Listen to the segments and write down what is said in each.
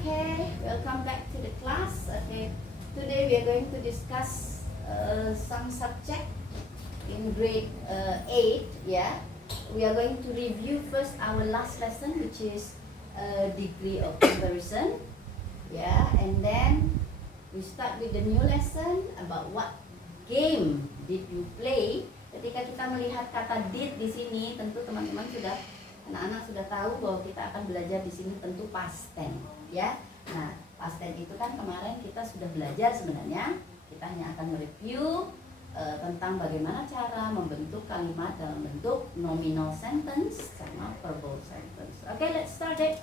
Okay, welcome back to the class. Okay, today we are going to discuss some subject in grade 8. Yeah, we are going to review first our last lesson, which is degree of comparison. Yeah, and then we start with the new lesson about what game did you play. Ketika kita melihat kata did di sini, tentu teman-teman anak-anak sudah tahu bahwa kita akan belajar di sini tentu past tense, ya. Nah, past tense itu kan kemarin kita sudah belajar sebenarnya. Kita hanya akan mereview tentang bagaimana cara membentuk kalimat dalam bentuk nominal sentence sama verbal sentence. Oke, let's start it.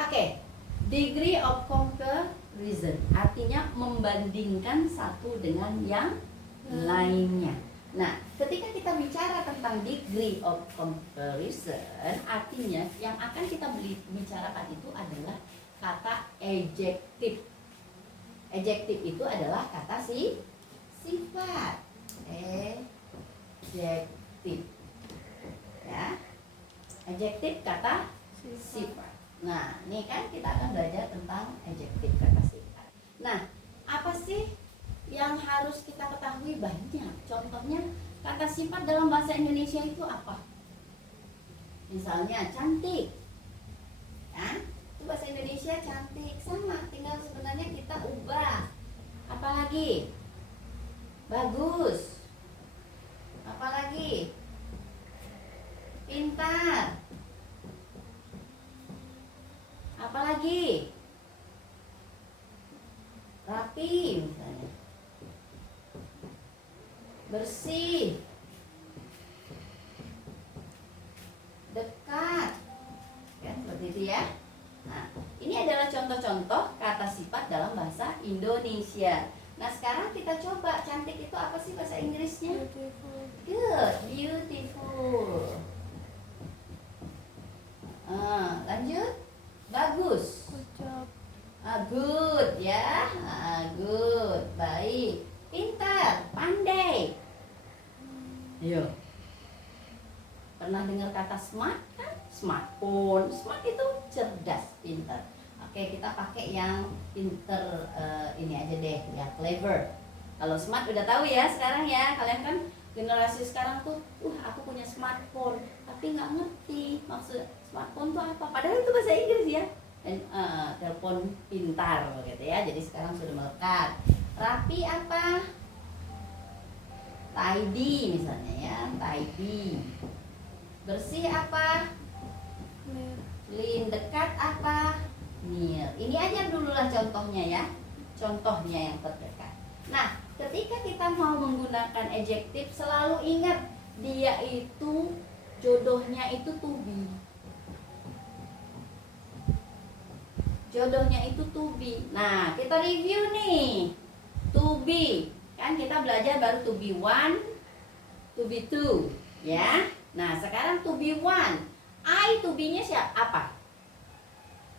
Oke, degree of comparison artinya membandingkan satu dengan yang lainnya. Nah, ketika kita bicara tentang degree of comparison, artinya yang akan kita bicarakan itu adalah kata adjective. Adjective itu adalah kata sifat. Adjective. Ya. Adjective kata sifat. Nah, ini kan kita akan belajar tentang adjective kata sifat. Nah, apa sih yang harus kita ketahui? Banyak. Contohnya kata sifat dalam bahasa Indonesia itu apa? Misalnya cantik, ya, itu bahasa Indonesia cantik, sama, tinggal sebenarnya kita ubah. Apalagi bagus, apalagi pintar, apalagi rapi, misalnya bersih, dekat, kan seperti itu ya. Nah, ini adalah contoh-contoh kata sifat dalam bahasa Indonesia. Nah, sekarang kita coba cantik itu apa sih bahasa Inggrisnya? Beautiful. Good, beautiful. Lanjut, bagus. Good job. Good ya, good, baik. Pintar, pandai. Yo. Pernah dengar kata smart kan? Smartphone. Smart itu cerdas, pintar. Oke, kita pakai yang pintar ini aja deh, ya clever. Kalau smart udah tahu ya sekarang ya. Kalian kan generasi sekarang tuh, aku punya smartphone, tapi nggak ngerti maksud smartphone tuh apa. Padahal itu bahasa Inggris ya. Dan telepon pintar gitu ya. Jadi sekarang sudah melekat. Rapi apa? Tidy misalnya ya, tidy. Bersih apa? Clean. Dekat apa? Near. Ini aja dululah contohnya ya. Contohnya yang terdekat. Nah, ketika kita mau menggunakan adjective, selalu ingat dia itu jodohnya itu to be. Jodohnya itu to be. Nah, kita review nih. To be. Kan kita belajar baru to be one, to be two, ya. Nah, sekarang to be one. I to be-nya siapa? Apa?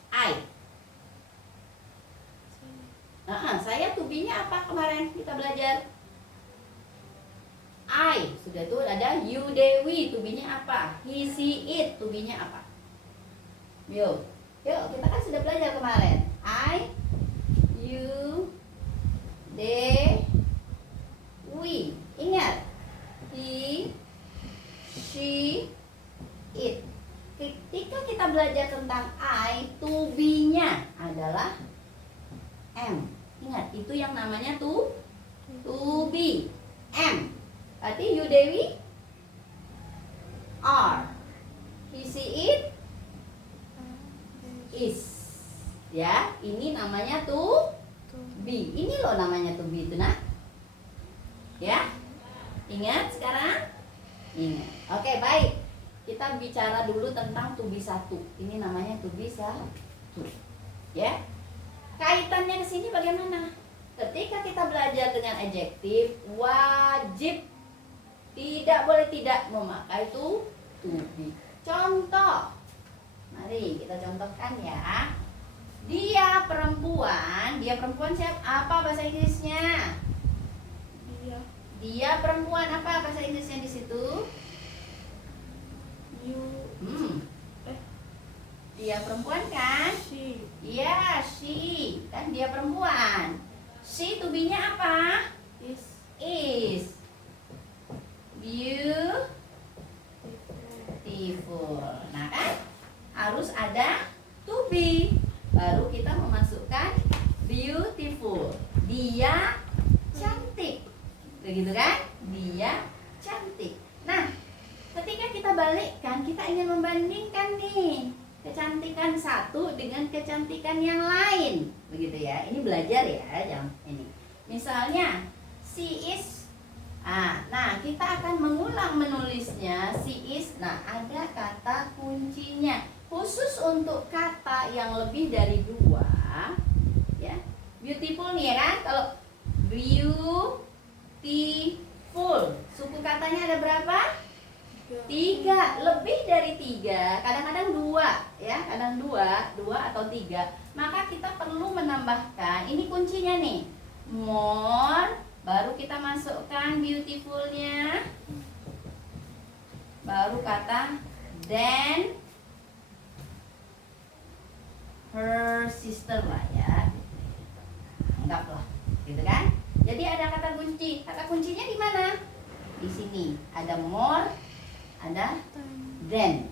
I. Saya to be-nya apa kemarin kita belajar? I. Sudah tuh ada you, Dewi, to be-nya apa? He, she, it, to be-nya apa? Yuk, kita kan sudah belajar kemarin. I, you, they, we. Ingat. He, she, it. Ketika kita belajar tentang I, to be-nya adalah am. Ingat, itu yang namanya to be. Am. Berarti you, Dewi, are. He, she, it, is. Ya, ini namanya to be. Ini loh namanya to be itu nah. Ya. Ingat sekarang? Ingat. Oke, baik. Kita bicara dulu tentang to be 1. Ini namanya to be 1. Ya. Kaitannya ke sini bagaimana? Ketika kita belajar dengan adjektif, wajib tidak boleh tidak memakai to be. Contoh. Mari kita contohkan ya. Dia perempuan siapa? Apa bahasa Inggrisnya? Dia perempuan apa bahasa Inggrisnya di situ? You. Dia perempuan kan? She. Iya, she. Kan dia perempuan. She to be-nya apa? Is. Is. Beautiful. Nah kan? Harus ada to be. Baru kita memasukkan beautiful. Dia cantik. Begitu kan? Dia cantik. Nah, ketika kita balikkan, kita ingin membandingkan nih kecantikan satu dengan kecantikan yang lain. Begitu ya. Ini belajar ya, jangan ini. Misalnya she is. Nah, kita akan mengulang menulisnya she is. Nah, ada kata kuncinya. Khusus untuk kata yang lebih dari 2 ya. Beautiful nih ya kan? Kalau beautiful, suku katanya ada berapa? 3, lebih dari 3, kadang-kadang 2 ya, kadang 2 atau 3. Maka kita perlu menambahkan, ini kuncinya nih, more, baru kita masukkan beautifulnya, baru kata then her sister lah ya, anggaplah, gitu kan? Jadi ada kata kunci, kata kuncinya di mana? Di sini ada more, ada then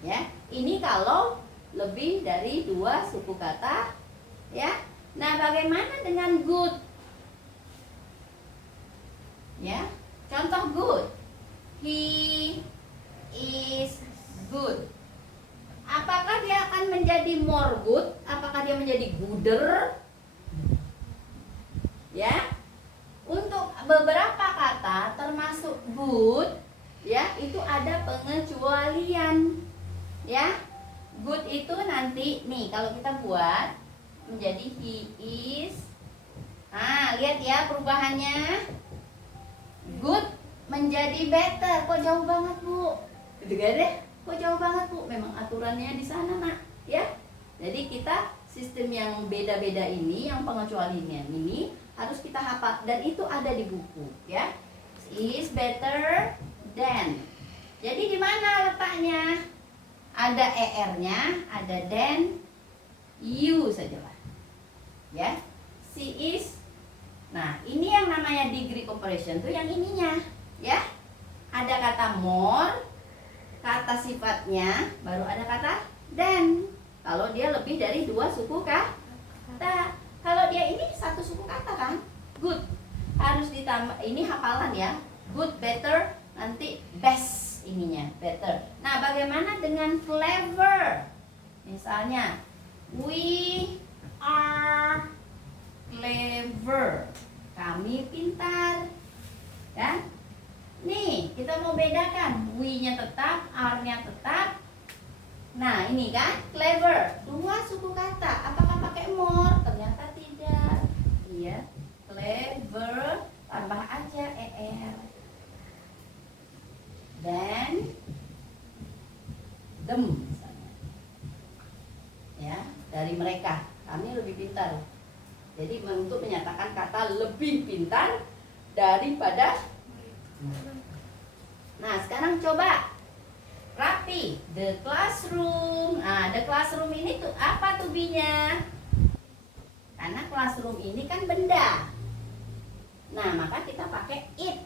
ya. Ini kalau lebih dari 2 suku kata ya. Nah, bagaimana dengan good ya? Contoh good, he is good. Apakah dia akan menjadi more good? Apakah dia menjadi gooder? Ya. Untuk beberapa kata termasuk good ya, itu ada pengecualian ya. Good itu nanti nih kalau kita buat menjadi he is. Lihat ya perubahannya. Good menjadi better. Kok jauh banget, Bu? Gitu kan deh? Kok jauh banget, Bu? Memang aturannya di sana, Nak, ya. Jadi kita sistem yang beda-beda ini, yang pengecualian ini harus kita hafal dan itu ada di buku ya. Is better than. Jadi di mana letaknya? Ada er-nya, ada than, you sajalah. Ya. She is. Nah, ini yang namanya degree comparison tuh yang ininya, ya. Ada kata more, kata sifatnya, baru ada kata than. Kalau dia lebih dari 2 suku kata. Kalau dia ini 1 suku kata kan, good. Harus ditambah, ini hafalan ya. Good, better, nanti best ininya, better. Nah, bagaimana dengan clever? Misalnya, we are clever. Kami pintar. Kan? Nih, kita mau bedakan. We-nya tetap, are-nya tetap. Nah, ini kan clever. 2 suku kata. Apakah pakai more? Ternyata tidak. Iya, clever tambah aja er. Dan them misalnya. Ya, dari mereka. Kami lebih pintar. Jadi untuk menyatakan kata lebih pintar daripada. Nah, sekarang coba rapi, the classroom. The classroom ini tuh apa tuh B-nya? Karena classroom ini kan benda. Nah, maka kita pakai it.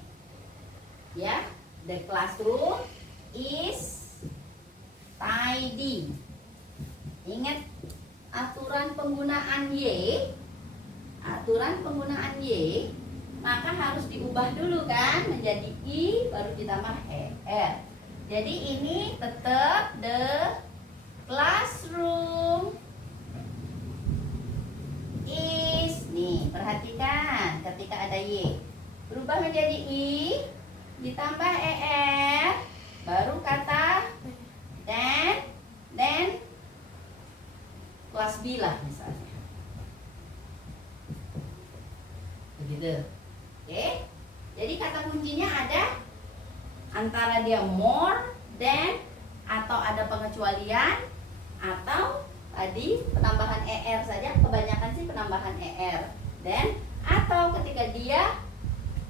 Ya, the classroom is tidy. Ingat aturan penggunaan y. Aturan penggunaan y, maka harus diubah dulu kan menjadi i baru ditambah er. Jadi ini tetap the classroom is. Nih, perhatikan ketika ada y berubah menjadi i ditambah er baru kata then kelas B lah misalnya. Begitu. Oke. Jadi kata kuncinya ada antara dia more than, atau ada pengecualian, atau tadi penambahan er saja, kebanyakan sih penambahan er, then, atau ketika dia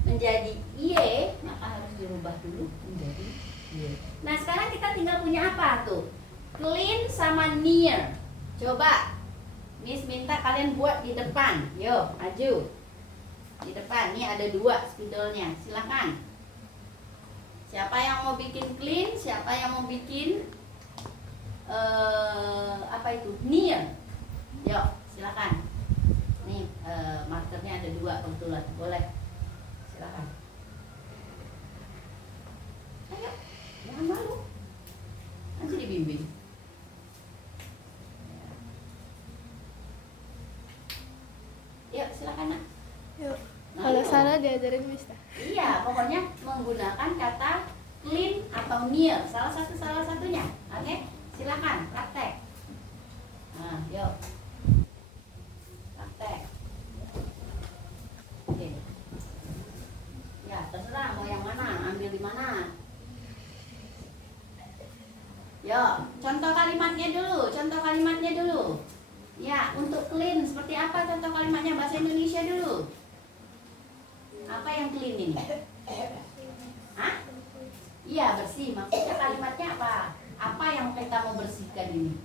menjadi y maka harus dirubah dulu menjadi y. Nah, sekarang kita tinggal punya apa tuh? Clean sama near. Coba Miss minta kalian buat di depan. Yo, maju. Di depan, nih ada 2 spidolnya. Silakan. Siapa yang mau bikin clean? Siapa yang mau bikin apa itu? Near. Yuk, silakan. Nih, markernya ada 2 kebetulan. Boleh. Silakan. Ayo, jangan malu. Nanti dibimbing. Yuk, silakan nak. Yuk. Nah, Kalau yuk. sana diajarin Mister. Iya, pokoknya menggunakan kata clean atau near, salah satunya. Oke, silakan praktek. Nah, yuk. Praktek. Oke. Ya, terserah mau yang mana, ambil di mana. Yuk, contoh kalimatnya dulu. Ya, untuk clean seperti apa contoh kalimatnya bahasa Indonesia dulu? Apa yang clean ini? Hah? Iya, bersih. Maksudnya kalimatnya apa? Apa yang kita mau bersihkan ini?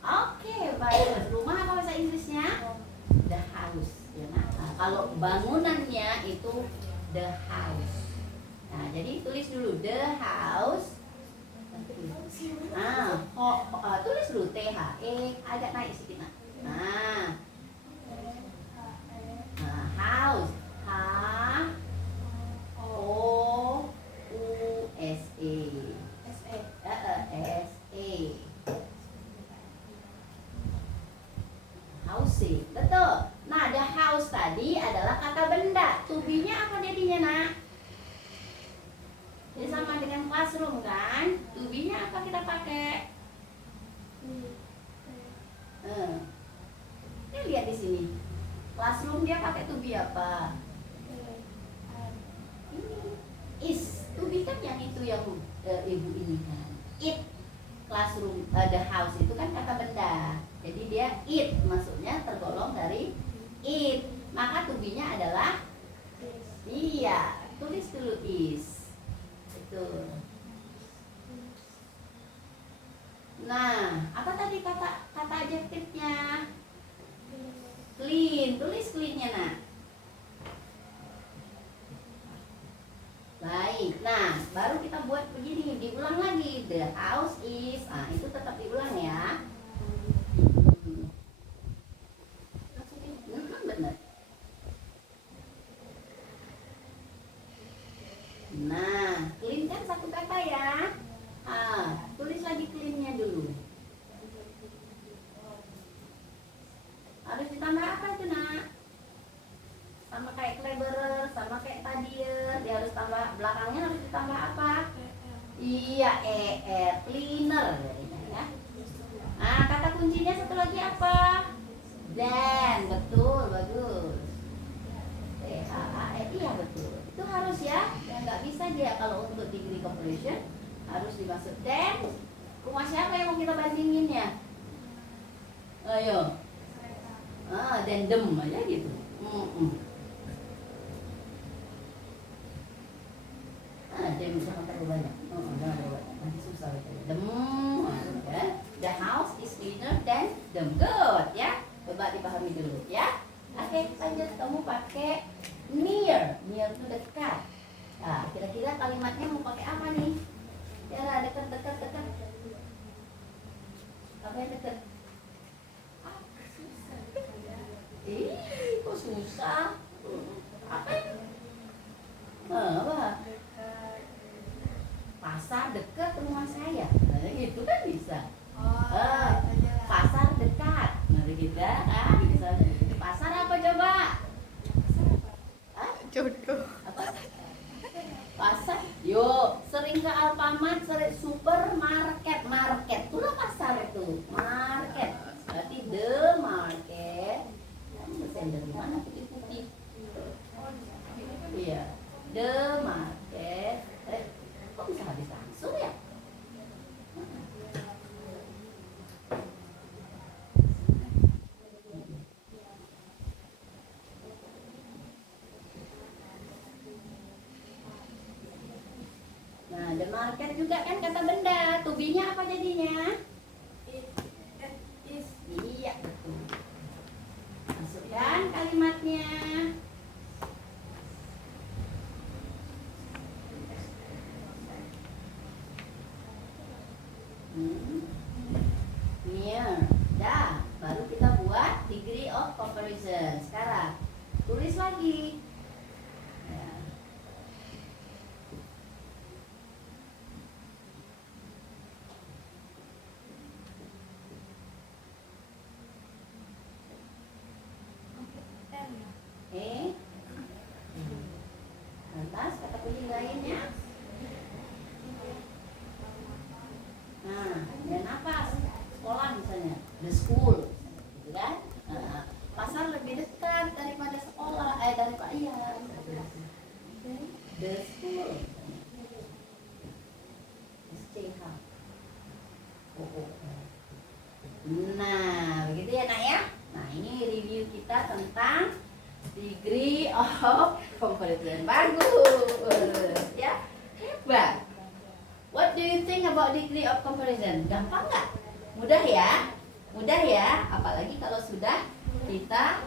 Oke, baik. Rumah apa bahasa Inggrisnya? The house. Ya, nah, kalau bangunannya itu the house. Nah, jadi tulis dulu the house. Tulis dulu TH. Agak naik sedikit. Nah, house. House. House. Betul. Nah, the house tadi adalah kata benda. To be-nya apa jadinya, nak? Ini sama dengan classroom kan? To be-nya apa kita pakai? Ini lihat di sini. Classroom dia pakai to be apa? Ini is. To be kan yang itu yang ibu ini kan. It. Classroom, the house itu kan kata benda. Jadi dia it, maksudnya tergolong dari it. Maka to be-nya adalah iya. Tulis dulu is. Betul. Nah, apa tadi kata adjektifnya? Clean. Tulis clean-nya, nak. Baik. Nah, baru kita buat begini, diulang lagi. The house is. Itu tetap diulang ya. Benar. Nah, clean kan satu kata ya. Tulis lagi clean-nya dulu. Harus ditambah apa itu, nak? Sama kayak cleverer, sama kayak tadier. Dia harus tambah, belakangnya harus ditambah apa? Iya, cleaner ya. Nah, kata kuncinya satu lagi apa? Then, betul, bagus. Iya betul. Itu harus ya. Nggak bisa dia kalau untuk degree comparison harus dimaksud. Then, rumah siapa yang mau kita bandingin ya? Ayo. Dan dem aja gitu. Jangan jangan terlalu banyak. Jangan terlalu banyak. Nanti susah dem. Ya. The house is cleaner than dem. Good ya. Coba dipahami dulu ya. Oke, lanjut. Kamu pakai near. Near itu dekat. Nah, kira-kira kalimatnya mau pakai apa nih? Kira dekat. Apa yang dekat? Kok susah? Apa ini? Apa? Pasar dekat rumah saya. Nah, gitu kan bisa. Pasar dekat. Nanti kita kan bisa. Pasar apa coba? Jodoh. Apa? Pasar. Yuk, sering ke Alfamart, sering supermarket. Market itulah pasar itu. Market. marker juga kan kata benda. To be-nya apa jadinya? Is. Iya, betul. Masukkan kalimatnya. Near. Dah, baru kita buat degree of comparison. Sekarang tulis lagi. Ya. Lantas kata kunci lainnya. Nah, dan apa? Sekolah misalnya, the school, gitu kan? Pasar lebih dekat daripada sekolah, daripada the school. SCH. Nah, begitu ya nak ya. Nah, ini review kita tentang degree of comparison. Bagus, ya, hebat. What do you think about degree of comparison? Gampang nggak? Mudah ya? Mudah ya? Apalagi kalau sudah kita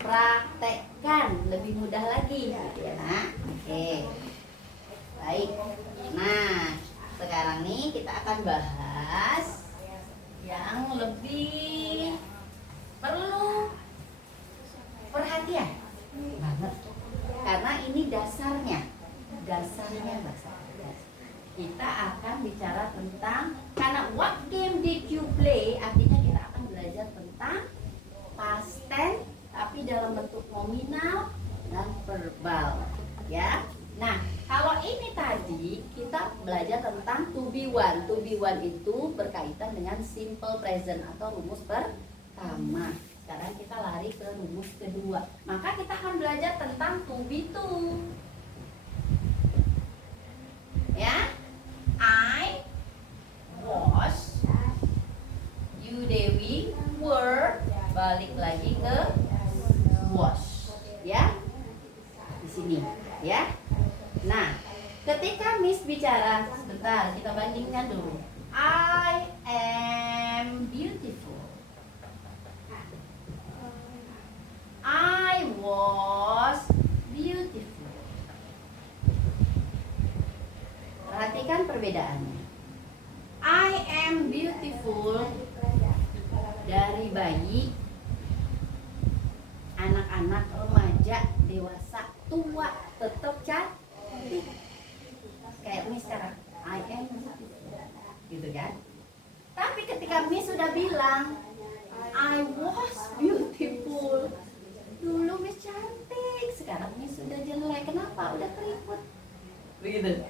praktekkan, lebih mudah lagi, gitu ya nak? Oke, baik. Nah, sekarang nih kita akan bahas yang lebih perlu perhatian banget, karena ini dasarnya bahasa. Kita akan bicara tentang, karena what game did you play, artinya kita akan belajar tentang past tense tapi dalam bentuk nominal dan verbal, ya. Nah, kalau ini tadi kita belajar tentang to be one. To be one itu berkaitan dengan simple present atau rumus pertama. Sekarang kita lari ke rumus kedua. Maka kita akan belajar tentang to be two. Ya. I was, you Dewi were, balik lagi ke was, ya, di sini, ya. Nah, ketika Miss bicara, sebentar kita bandingkan dulu. I am beautiful. I was beautiful. Perhatikan perbedaannya. I am beautiful dari bayi, anak-anak, remaja, dewasa, tua, tetap cantik. Kayak Miss sekarang, I am beautiful, gitu kan? Tapi ketika Miss sudah bilang I was beautiful, dulu Miss cantik, sekarang Miss sudah jelek. Kenapa? Udah keriput, begitu.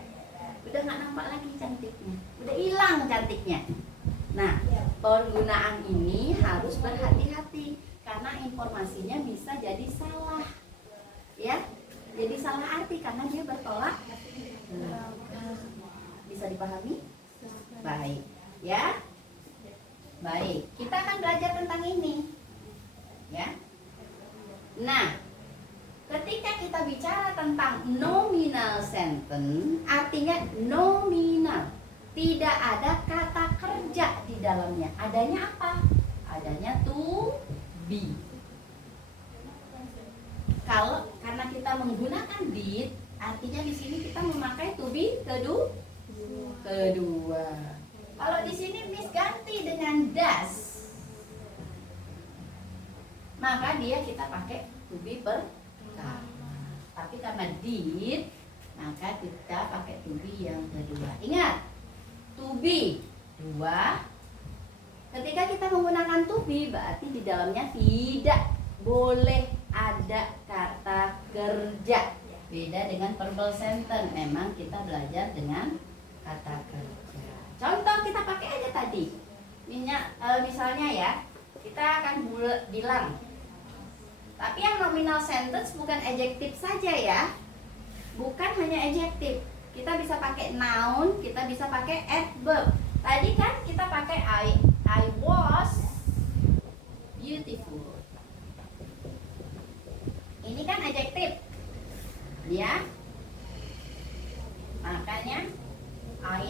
Udah nggak nampak lagi cantiknya, udah hilang cantiknya. Nah, penggunaan ini harus berhati-hati karena informasinya bisa jadi salah, ya. Jadi salah arti karena dia bertolak. Bisa dipahami? Baik, ya. Baik, kita akan belajar tentang ini, ya. Nah, ketika kita bicara tentang nominal sentence, artinya nominal, tidak ada kata kerja di dalamnya. Adanya apa? Adanya to be. Kalau karena kita menggunakan did, artinya di sini kita memakai to be kedua. Kalau di sini Miss ganti dengan does, maka dia kita pakai to be tapi karena did, maka kita pakai to be yang kedua. Ingat, to be dua. Ketika kita menggunakan to be, berarti di dalamnya tidak boleh ada kata kerja. Beda dengan verbal sentence, memang kita belajar dengan kata kerja. Contoh kita pakai aja tadi. Misalnya ya, kita akan bilang, tapi yang nominal sentence bukan adjective saja ya. Bukan hanya adjective. Kita bisa pakai noun, kita bisa pakai adverb. Tadi kan kita pakai I was beautiful. Ini kan adjective. Ya. Makanya I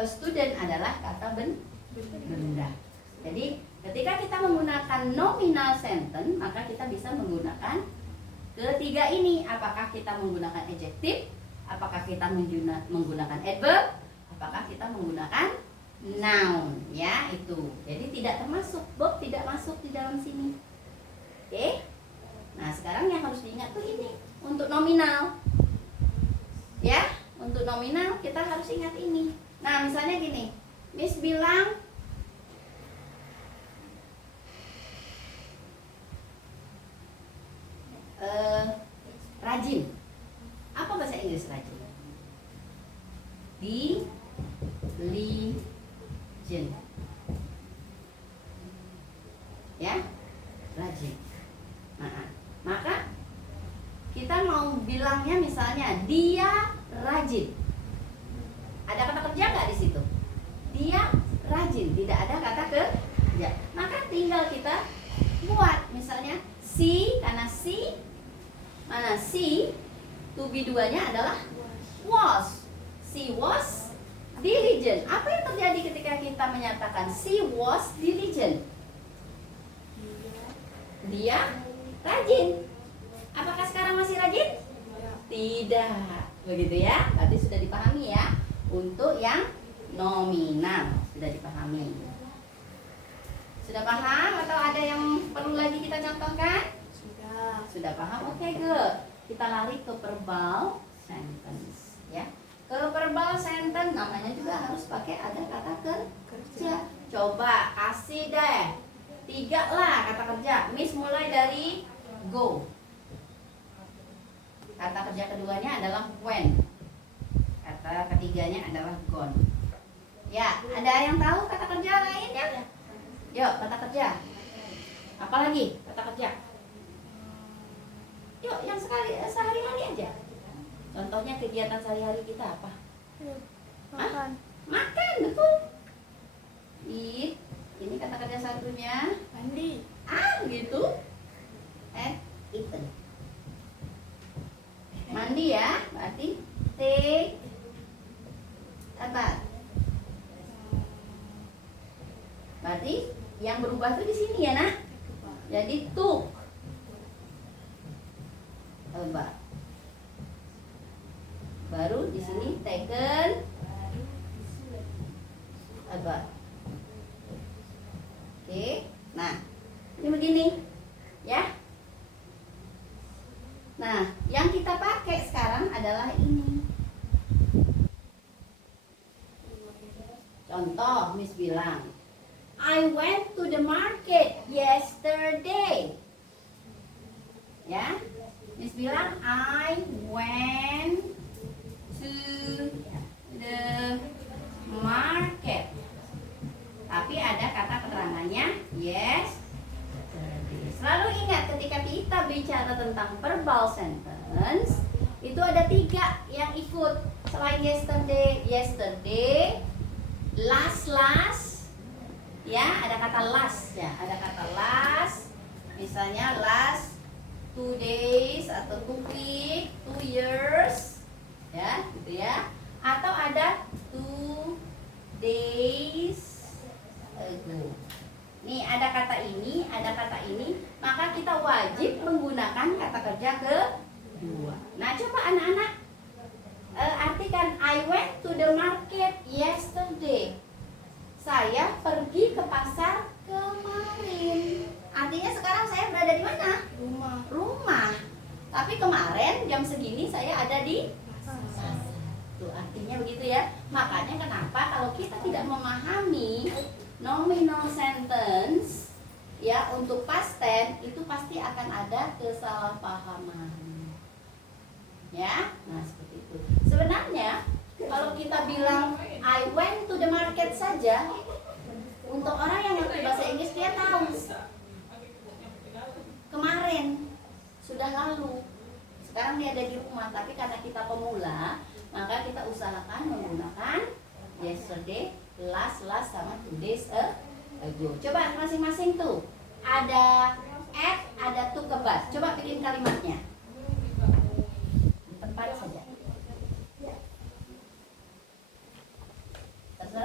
A student adalah kata benda. Jadi ketika kita menggunakan nominal sentence, maka kita bisa menggunakan ketiga ini. Apakah kita menggunakan adjective? Apakah kita menggunakan adverb? Apakah kita menggunakan noun? Ya, itu. Jadi tidak termasuk, verb tidak masuk di dalam sini. Oke? Nah, sekarang yang harus diingat tuh ini untuk nominal. Ya, untuk nominal kita harus ingat ini. Nah, misalnya gini. Miss bilang rajin. Apa bahasa Inggris rajin? Diligent. Ya, rajin. Nah, maka kita mau bilangnya misalnya dia rajin. Ada kata kerja nggak di situ? Dia rajin, tidak ada kata kerja. Maka tinggal kita buat misalnya si, karena si mana si to be duanya adalah was. She was diligent. Apa yang terjadi ketika kita menyatakan she was diligent? Dia rajin. Apakah sekarang masih rajin? Tidak. Begitu ya. Berarti sudah dipahami ya. Untuk yang nominal sudah dipahami. Sudah paham atau ada yang perlu lagi kita contohkan? Sudah paham? Oke, good. Kita lari ke verbal sentence ya. Ke verbal sentence namanya juga harus pakai ada kata kerja. Coba kasih deh 3 lah kata kerja. Miss mulai dari go. Kata kerja keduanya adalah when. Kata ketiganya adalah gone. Ya, ada yang tahu kata kerja lainnya? Yuk, kata kerja. Apalagi kata kerja? Yuk, yang sehari-hari aja. Contohnya kegiatan sehari-hari kita apa? Makan. Makan, betul. Eat. Ini kata kerja satunya. Mandi. Gitu. Eaten. Mandi ya, berarti take apa? Berarti yang berubah tuh di sini ya, nah. Jadi took. Baru di sini taken. Oke. Nah, ini begini. Ya. Nah, yang kita pakai sekarang adalah ini. Contoh, Miss bilang, I went to the market yesterday. Ya, Miss bilang I went to the market. Tapi ada kata keterangannya yes. Selalu ingat ketika kita bicara tentang verbal sentence, itu ada 3 yang ikut selain yesterday. Yesterday, last, ya ada kata last ya, ada kata last. Misalnya last 2 days atau 2 week, 2 years, ya gitu ya. Atau ada 2 days ago. Nih ada kata ini, ada kata ini, maka kita wajib menggunakan kata kerja kedua. Nah coba anak-anak artikan I went to the market yesterday. Saya pergi ke pasar kemarin. Artinya sekarang saya berada di mana? Rumah. Tapi kemarin jam segini saya ada di pasar. Tuh artinya begitu ya. Makanya kenapa kalau kita tidak memahami nominal sentence ya untuk past tense itu pasti akan ada kesalahpahaman. Ya, nah seperti itu. Sebenarnya kalau kita bilang I went to the market saja, untuk orang yang ngerti bahasa Inggris dia tahu kemarin sudah lalu. Sekarang dia ada di rumah, tapi karena kita pemula, maka kita usahakan menggunakan yesterday, last sama 2 days ago. Coba masing-masing tuh ada at, ada to kebat. Coba bikin kalimatnya. Tempat saja. Terserah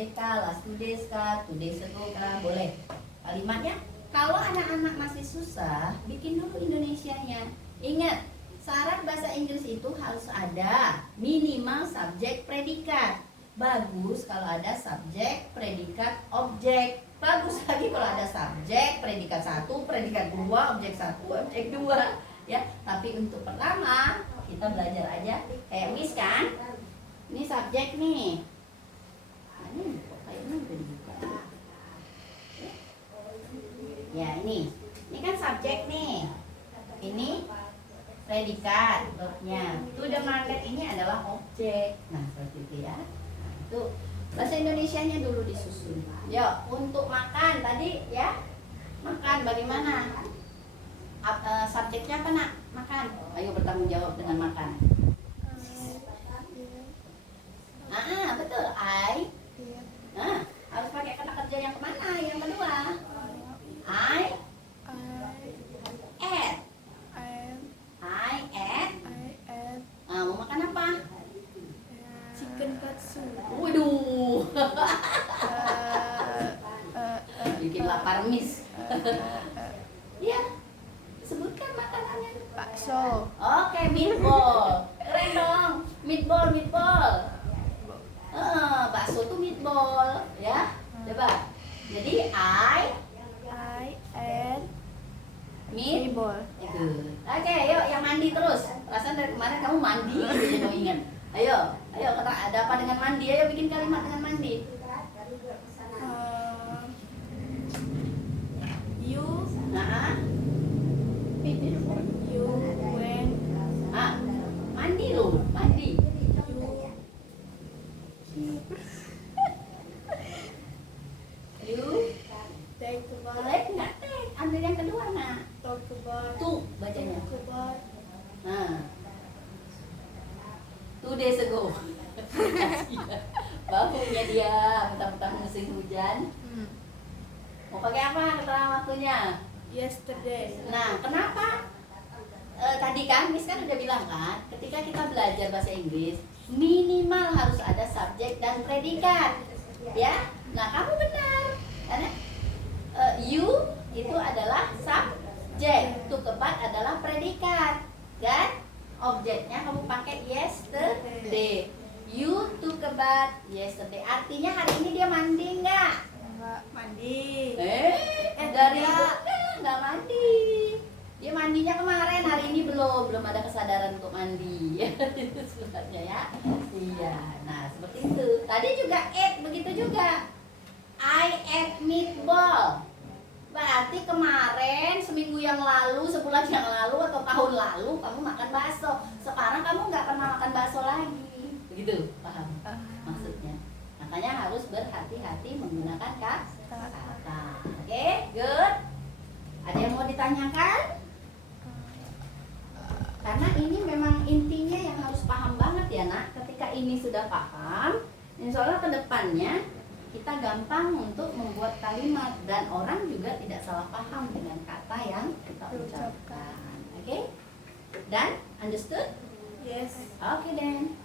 yesterday kah, last 2 days kah, 2 days ago kah, boleh. Kalimatnya, kalau anak-anak masih susah, bikin dulu Indonesianya. Ingat, syarat bahasa Inggris itu harus ada minimal subjek predikat. Bagus kalau ada subjek, predikat, objek. Bagus lagi kalau ada subjek, predikat 1, predikat 2, objek 1, objek 2. Ya, tapi untuk pertama kita belajar aja kayak Miss kan. Ini subjek nih. Nah, ini kok kayaknya udah dibuka. Ya, ini kan subjek nih. Ini predikat, verbnya. To the market ini adalah objek. Nah, seperti itu ya. Nah, itu bahasa Indonesianya dulu disusun. Yuk, untuk makan tadi ya. Makan bagaimana? Subjeknya apa nak? Makan. Ayo bertanggung jawab dengan makan. Betul. Nah, harus pakai kata kerja yang kemana? Yang kedua. I ate. Mau makan apa? Chicken katsu. Waduh. Bikin lapar Miss. Ya, sebutkan makanannya. Bakso. Oke, meatball. Keren dong. Meatball. Bakso tuh meatball, ya. Coba. Jadi I ate meat. meatball. Itu. Oke, yuk yang mandi terus. Perasaan dari kemarin kamu mandi aja mau ingat. Ayo, kata ada apa dengan mandi? Ayo bikin kalimat dengan mandi. You Nah, you went mandi loh, mandi. You take a bath. nggak teh, ambil yang kedua nak. Talk about. Tuh bacanya. Talk about. Nah, 2 days ago. Bahunya dia, mentang-mentang musim hujan. Mau pakai apa keterangan waktunya? Yesterday. Nah, kenapa? Tadi kan Miss kan udah bilang kan, ketika kita belajar bahasa Inggris minimal harus ada subjek dan predikat, ya. Nah, kamu benar, karena you itu adalah subjek, to kebat adalah predikat, dan objeknya kamu pakai yesterday. You took a bath yesterday. Artinya hari ini dia mandi nggak? Enggak mandi. Dari nggak mandi. Dia mandinya kemarin, hari ini belum ada kesadaran untuk mandi. Itu sebenarnya ya. Iya. Nah, seperti itu. Tadi juga ate begitu juga. I ate meatball. Berarti kemarin, seminggu yang lalu, sebulan yang lalu atau tahun lalu kamu makan bakso. Sekarang kamu nggak pernah makan bakso lagi. Begitu, paham maksudnya? Makanya harus berhati-hati menggunakan kata. Oke, good. Ada yang mau ditanyakan? Karena ini memang intinya yang harus paham banget ya nak. Ketika ini sudah paham, insya Allah kedepannya kita gampang untuk membuat kalimat dan orang juga tidak salah paham dengan kata yang kita ucapkan. Oke? Dan understood? Yes. Oke then.